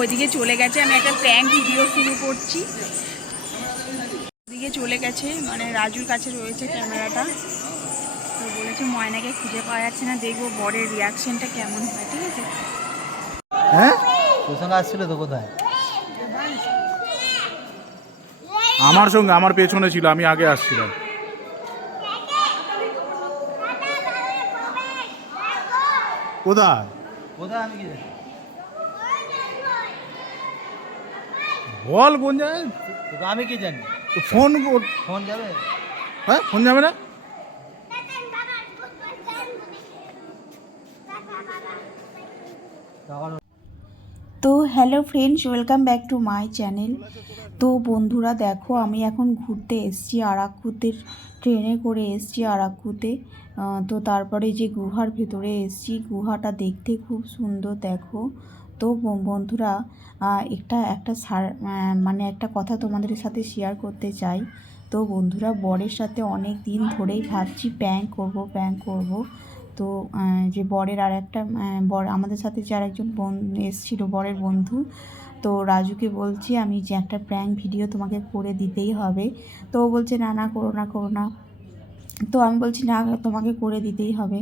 ওইদিকে চলে গেছে আমি একটা প্র্যাঙ্ক ভিডিও শুরু করছি। ওদিকে চলে গেছে মানে রাজুর কাছে রয়েছে ক্যামেরাটা। তো বলেছে ময়নাকে খুঁজে পাওয়া যাচ্ছে না দেখব বরের রিয়াকশনটা কেমন হয়। ঠিক আছে? হ্যাঁ? তোর সঙ্গে আসছিল তো কোথায়? আমার সঙ্গে আমার পেছনে ছিল আমি আগে আসছিলাম। কোথায়? কোথায় আমি কি বল কোন জায়গায়? আমি কি জানি? তো ফোন ফোন যাবে? হ্যাঁ ফোন যাবে না? তো hello friends welcome back to my channel তো বন্ধুরা দেখো আমি এখন ঘুরতে এসছি আরাকুতে ট্রেনে করে এসছি আরাকুতে। তো তারপরে যে গুহার ভেতরে এসছি গুহাটা দেখতে খুব সুন্দর দেখো। তো বন্ধুরা একটা একটা সার- মানে একটা কথা তোমাদের সাথে শেয়ার করতে চাই। তো বন্ধুরা, বরের সাথে অনেক দিন ধরেই ভাবছি প্যাং করব প্যাং করব। তো যে বরের আর একটা বর, আমাদের সাথে যে আরেকজন বোন, এসেছিল, বরের বন্ধু, তো রাজুকে বলছি, আমি যে একটা প্র্যাঙ্ক ভিডিও তোমাকে করে দিতেই হবে। তো বলছে, না না, করো না করো না। তো আমি বলছি, না, তোমাকে করে দিতেই হবে।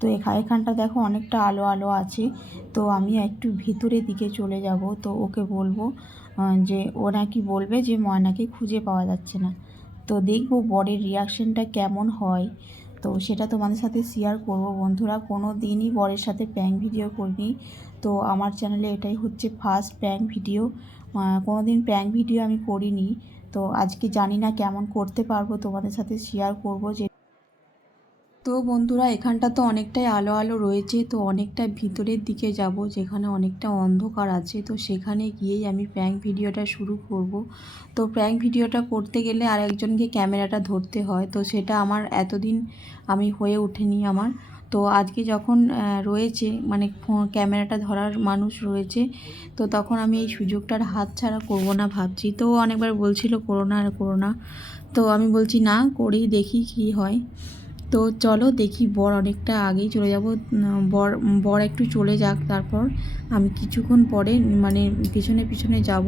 তো এখা, এখানটা দেখো অনেকটা আলো আলো আছে। তো আমি একটু ভিতরের দিকে চলে যাব। তো ওকে বলব যে ও নাকি বলবে যে ময়নাকে খুঁজে পাওয়া যাচ্ছে না। তো দেখব বরের রিয়াকশনটা কেমন হয়। তো সেটা তোমাদের সাথে শেয়ার করব। বন্ধুরা কোনো দিনই বরের সাথে প্র্যাঙ্ক ভিডিও করিনি। তো আমার চ্যানেলে এটাই হচ্ছে ফার্স্ট প্র্যাঙ্ক ভিডিও কোনো দিন প্র্যাঙ্ক ভিডিও আমি করিনি। তো আজকে জানি না কেমন করতে পারব। তোমাদের সাথে শেয়ার করব যে তো বন্ধুরা, এখানটা তো অনেকটাই আলো আলো রয়েছে, তো অনেকটা ভিতরের দিকে যাব, যেখানে অনেকটা অন্ধকার আছে, তো সেখানে গিয়েই আমি প্র্যাঙ্ক ভিডিওটা শুরু করব। তো প্র্যাঙ্ক ভিডিওটা করতে গেলে আর একজনকে ক্যামেরাটা ধরতে হয়, তো সেটা আমার এতদিন আমি হয়ে ওঠেনি আমার। তো আজকে যখন রয়েছে মানে ক্যামেরাটা ধরার মানুষ রয়েছে, তো তখন আমি এই সুযোগটার হাত ছাড়া করব না ভাবছি। তো অনেকবার বলছিল করোনা আর করোনা তো আমি বলছি, না করেই দেখি কী হয়। তো চলো দেখি বর অনেকটা আগেই চলে যাব। বর বর একটু চলে যাক, তারপর আমি কিছুক্ষণ পরে মানে পিছনে পিছনে যাব।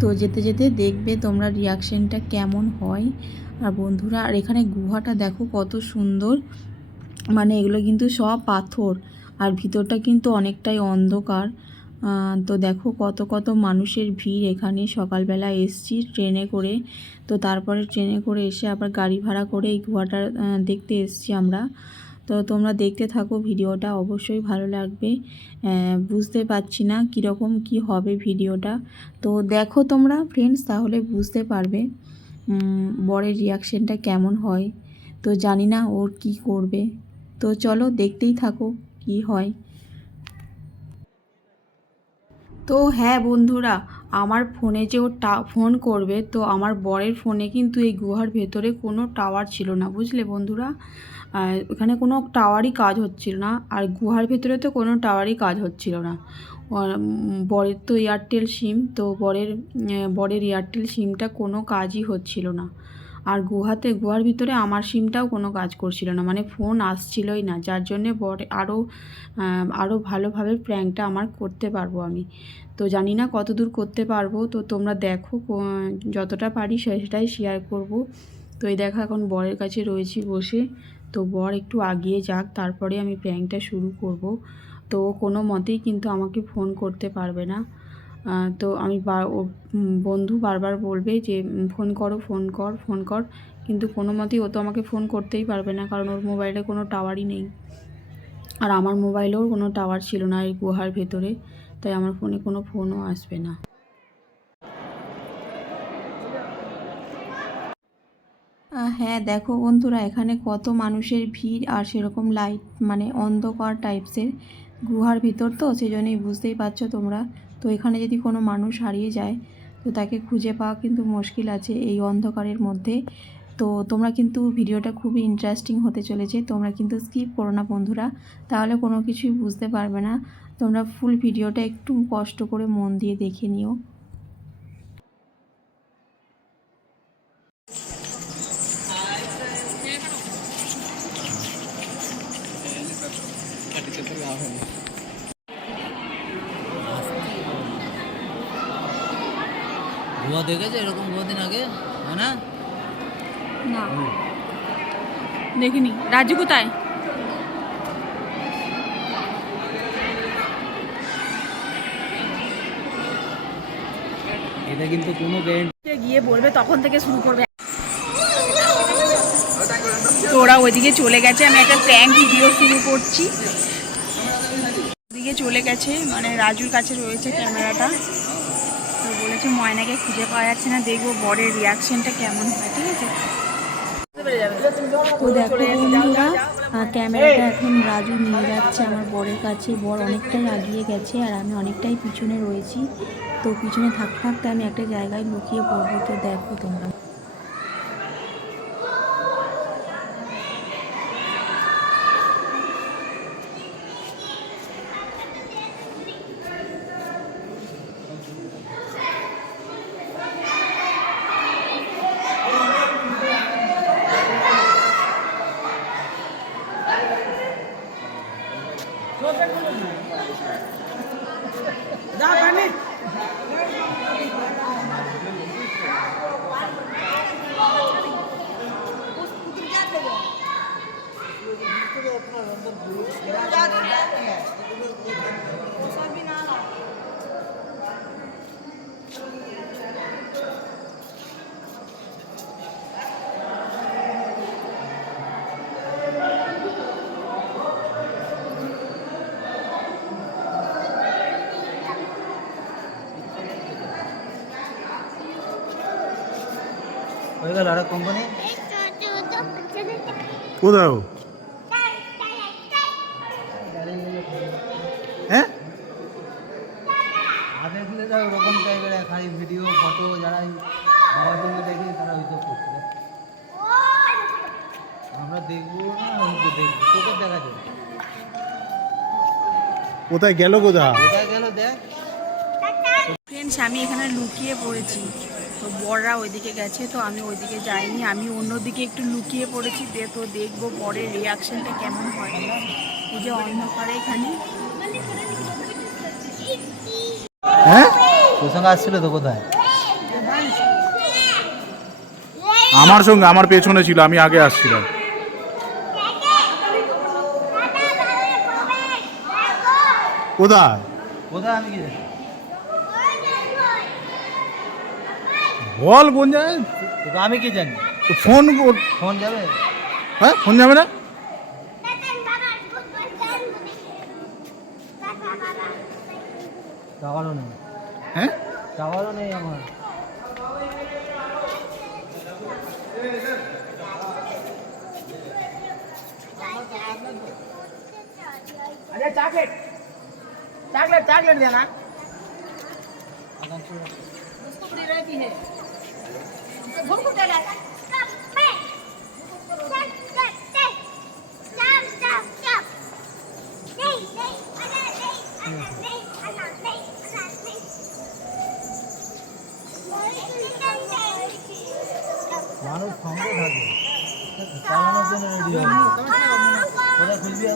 তো যেতে যেতে দেখবে তোমরা রিয়াকশনটা কেমন হয়। আর বন্ধুরা, আর এখানে গুহাটা দেখো কত সুন্দর। মানে এগুলো কিন্তু সব পাথর, আর ভিতরটা কিন্তু অনেকটাই অন্ধকার। তো দেখো কত কত মানুষের ভিড় এখানে। সকালবেলা এসছি ট্রেনে করে। তো তারপরে ট্রেনে করে এসে আবার গাড়ি ভাড়া করে এই গুহাটা দেখতে এসছি আমরা। তো তোমরা দেখতে থাকো ভিডিওটা, অবশ্যই ভালো লাগবে। বুঝতে পারছি না কীরকম কি হবে ভিডিওটা। তো দেখো তোমরা ফ্রেন্ডস তাহলে বুঝতে পারবে বরের রিয়াকশনটা কেমন হয়। তো জানি না ওর কি করবে। তো চলো দেখতেই থাকো কি হয়। তো হ্যাঁ বন্ধুরা, আমার ফোনে যে ও টা, ফোন করবে, তো আমার বরের ফোনে কিন্তু এই গুহার ভেতরে কোনো টাওয়ার ছিল না, বুঝলে বন্ধুরা? এখানে কোনো টাওয়ারই কাজ হচ্ছিল না, আর গুহার ভেতরে তো কোনো টাওয়ারই কাজ হচ্ছিল না। বরের তো এয়ারটেল সিম, তো বরের বরের এয়ারটেল সিমটা কোনো কাজই হচ্ছিল না। আর গুহাতে, গুহার ভিতরে আমার সিমটাও কোনো কাজ করছিল না। মানে ফোন আসছিলই না। যার জন্যে বর আরও আরও ভালোভাবে প্র্যাঙ্কটা আমার করতে পারব আমি। তো জানি না কত দূর করতে পারব। তো তোমরা দেখো যতটা পারি সেটাই শেয়ার করব। তো এই দেখো এখন বরের কাছে রয়েছি বসে। তো বর একটু আগিয়ে যাক, তারপরে আমি প্র্যাঙ্কটা শুরু করব। তো কোনো মতেই কিন্তু আমাকে ফোন করতে পারবে না। তো আমি ও বন্ধু বারবার বলবে যে ফোন করো, ফোন কর ফোন কর। কিন্তু কোনো মতেই ও তো আমাকে ফোন করতেই পারবে না, কারণ ওর মোবাইলে কোনো টাওয়ারই নেই। আর আমার মোবাইলেও কোনো টাওয়ার ছিল না এই গুহার ভেতরে, তাই আমার ফোনে কোনো ফোনও আসবে না। হ্যাঁ দেখো বন্ধুরা, এখানে কত মানুষের ভিড় আর সেরকম লাইট মানে অন্ধকার টাইপসের গুহার ভিতর তো, সেই জন্যই বুঝতেই পারছ তোমরা। তো এখানে যদি কোনো মানুষ হারিয়ে যায়, তো তাকে খুঁজে পাওয়া কিন্তু মুশকিল আছে এই অন্ধকারের মধ্যে। তো তোমরা কিন্তু ভিডিওটা খুবই ইন্টারেস্টিং হতে চলেছে, তোমরা কিন্তু স্কিপ করো না বন্ধুরা। তাহলে কোনো কিছুই বুঝতে পারবে না। তোমরা ফুল ভিডিওটা একটু কষ্ট করে মন দিয়ে দেখে নিও। ধোয়া দেখেছে? এরকম বহুদিন আগে? হয় না? না। দেখিনি। রাজু কোথায়? এটা কিন্তু কোনো গ্যারেন্টি গিয়ে বলবে তখন থেকে শুরু করবে। তো ওরা ওইদিকে চলে গেছে। আমি একটা প্র্যাঙ্ক ভিডিও শুরু করছি। ওদিকে চলে গেছে। মানে রাজুর কাছে রয়েছে ক্যামেরাটা বলেছে, ময়নাকে খুঁজে পাওয়া যাচ্ছে না, দেখব বরের রিয়াকশনটা কেমন হয়, ঠিক আছে? তো দেখো বন্ধুরা ক্যামেরাটা এখন রাজু নিয়ে যাচ্ছে আমার বরের কাছে। বর অনেকটাই লাগিয়ে গেছে আর আমি অনেকটাই পিছনে রয়েছি। তো পিছনে থাকতে থাকতে আমি একটা জায়গায় লুকিয়ে পড়ব, তো দেখো তোমরা। হয়ে গেল আর কোম্পানি কোথায় খুলে ওরকম টাইপের খালি ভিডিও ফটো যারা আমার জন্য দেখে তারা ওইসব করছে। আমরা দেখব না আমি দেখব। তোকে দেখা যাবে। কোথায় গেল কোথায়? কোথায় গেল দেখ। ফ্রেন্ডস আমি এখানে লুকিয়ে পড়েছি। তো বড়রা ওইদিকে গেছে তো আমি ওইদিকে যাইনি। আমি অন্যদিকে একটু লুকিয়ে পড়েছি দে তো দেখব বরের রিয়াকশনটা কেমন হয়। এই যে অন্ধকারে এখানে তোর সঙ্গে আসছিল তো কোথায়? আমার সঙ্গে আমার পেছনে ছিল আমি আগে আসছিলাম। কোথায়? কোথায় আমি কি বল কোন জায়গায়? আমি কি জানি? ফোন ফোন যাবে? হ্যাঁ ফোন যাবে না? নেই। হ্যাঁ টাওয়ারও নেই আমার মানুষ সঙ্গে থাকে চালানোর জন্য রেডি হবে কোথায় খুঁজবি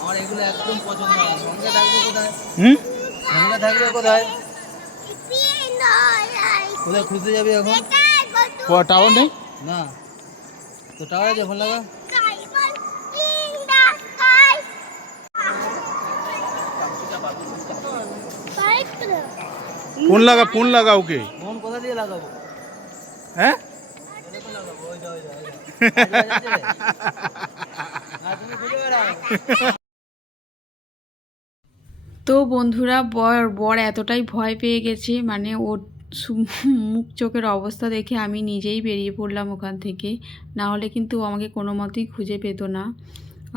আমার এগুলো একদম পছন্দ না সঙ্গে থাকবে কোথায়? হুম? সঙ্গে থাকবে কোথায়? কোথায় খুঁজতে যাবি এখন? টাওয়ার নেই? না। তো টাওয়ার ফোন লাগা? ফোন লাগা ফোন লাগা ওকে। ফোন কোথা দিয়ে লাগাবো? হ্যাঁ? লাগাবো ওই যা ওই যা ওই যা। আর তুমি খুঁজে বেড়াও। তো বন্ধুরা, বর বর এতটাই ভয় পেয়ে গেছে মানে ওর মুখ চোখের অবস্থা দেখে আমি নিজেই বেরিয়ে পড়লাম ওখান থেকে। না হলে কিন্তু আমাকে কোনো মতেই খুঁজে পেতো না।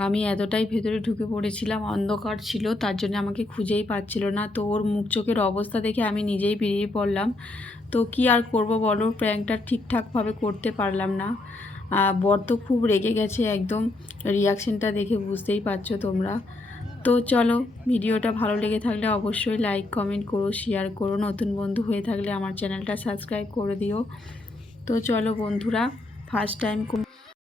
আমি এতটাই ভেতরে ঢুকে পড়েছিলাম, অন্ধকার ছিল, তার জন্য আমাকে খুঁজেই পাচ্ছিল না। তো ওর মুখ চোখের অবস্থা দেখে আমি নিজেই বেরিয়ে পড়লাম। তো কি আর করব বলো, প্র্যাঙ্কটা ঠিকঠাকভাবে করতে পারলাম না। বর তো খুব রেগে গেছে একদম। রিয়াকশনটা দেখে বুঝতেই পারছ তোমরা। তো চলো, ভিডিওটা ভালো লেগে থাকলে অবশ্যই লাইক কমেন্ট করো শেয়ার করো। নতুন বন্ধু হয়ে থাকলে আমার চ্যানেলটা সাবস্ক্রাইব করে দিও। তো চলো বন্ধুরা ফার্স্ট টাইম